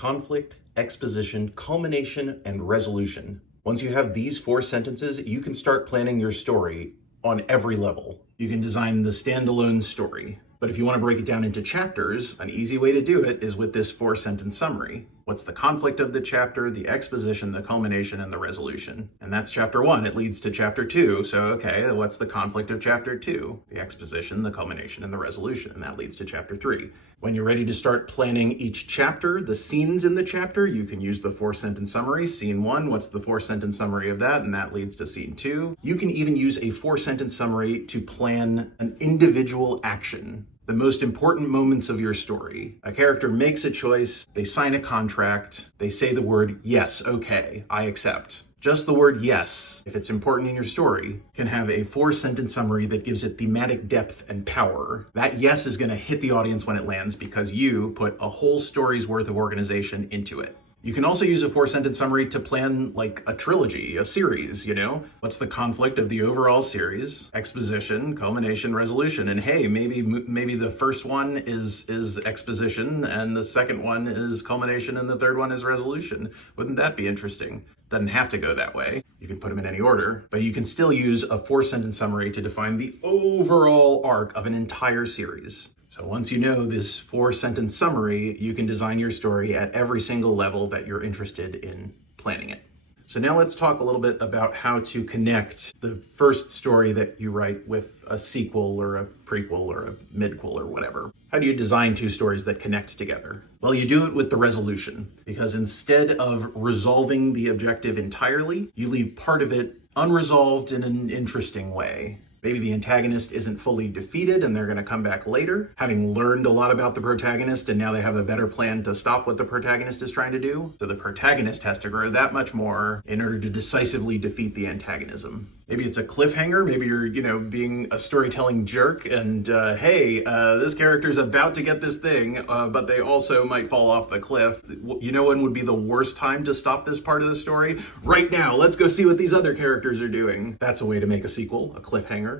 conflict, exposition, culmination, and resolution. Once you have these 4 sentences, you can start planning your story on every level. You can design the standalone story. But if you want to break it down into chapters, an easy way to do it is with this 4-sentence summary. What's the conflict of the chapter, the exposition, the culmination, and the resolution? And that's chapter 1. It leads to chapter 2. So, okay, what's the conflict of chapter 2? The exposition, the culmination, and the resolution. And that leads to chapter 3. When you're ready to start planning each chapter, the scenes in the chapter, you can use the 4-sentence summary. Scene 1, what's the 4-sentence summary of that? And that leads to scene 2. You can even use a 4-sentence summary to plan an individual action. The most important moments of your story. A character makes a choice, they sign a contract, they say the word, yes, okay, I accept. Just the word yes, if it's important in your story, can have a 4-sentence summary that gives it thematic depth and power. That yes is going to hit the audience when it lands because you put a whole story's worth of organization into it. You can also use a 4-sentence summary to plan like a trilogy, a series, What's the conflict of the overall series? Exposition, culmination, resolution. And hey, maybe the first one is exposition and the second one is culmination and the third one is resolution. Wouldn't that be interesting? Doesn't have to go that way. You can put them in any order, but you can still use a 4-sentence summary to define the overall arc of an entire series. So once you know this 4-sentence summary, you can design your story at every single level that you're interested in planning it. So now let's talk a little bit about how to connect the first story that you write with a sequel or a prequel or a midquel or whatever. How do you design 2 stories that connect together? Well, you do it with the resolution, because instead of resolving the objective entirely, you leave part of it unresolved in an interesting way. Maybe the antagonist isn't fully defeated and they're going to come back later, having learned a lot about the protagonist, and now they have a better plan to stop what the protagonist is trying to do. So the protagonist has to grow that much more in order to decisively defeat the antagonism. Maybe it's a cliffhanger. Maybe you're, being a storytelling jerk and, hey, this character's about to get this thing, but they also might fall off the cliff. You know when would be the worst time to stop this part of the story? Right now. Let's go see what these other characters are doing. That's a way to make a sequel, a cliffhanger.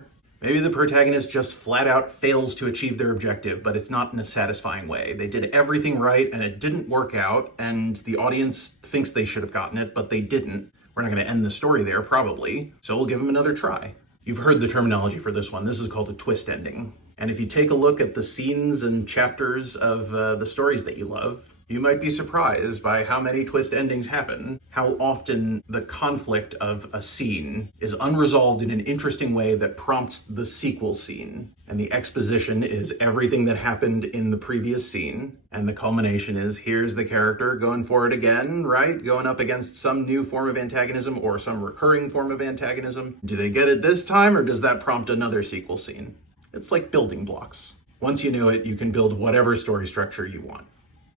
Maybe the protagonist just flat out fails to achieve their objective, but it's not in a satisfying way. They did everything right and it didn't work out, and the audience thinks they should have gotten it, but they didn't. We're not going to end the story there, probably, so we'll give them another try. You've heard the terminology for this one. This is called a twist ending. And if you take a look at the scenes and chapters of the stories that you love, you might be surprised by how many twist endings happen, how often the conflict of a scene is unresolved in an interesting way that prompts the sequel scene. And the exposition is everything that happened in the previous scene. And the culmination is here's the character going for it again, right? Going up against some new form of antagonism or some recurring form of antagonism. Do they get it this time, or does that prompt another sequel scene? It's like building blocks. Once you know it, you can build whatever story structure you want.